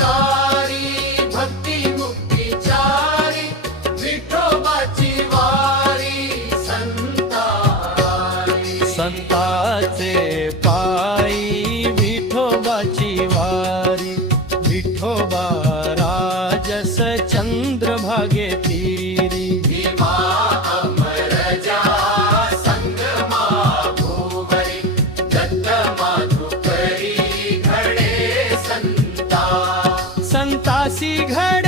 दारी भक्ती मुक्तीचारी विठोबाची वारी संतारी संताचे पायी विठोबाची वारी विठोबा राजस चंद्रभागे तीरी भीमा अमरजा संगमा भूवरी दत्त माधुकरी घडे संता संतासी घड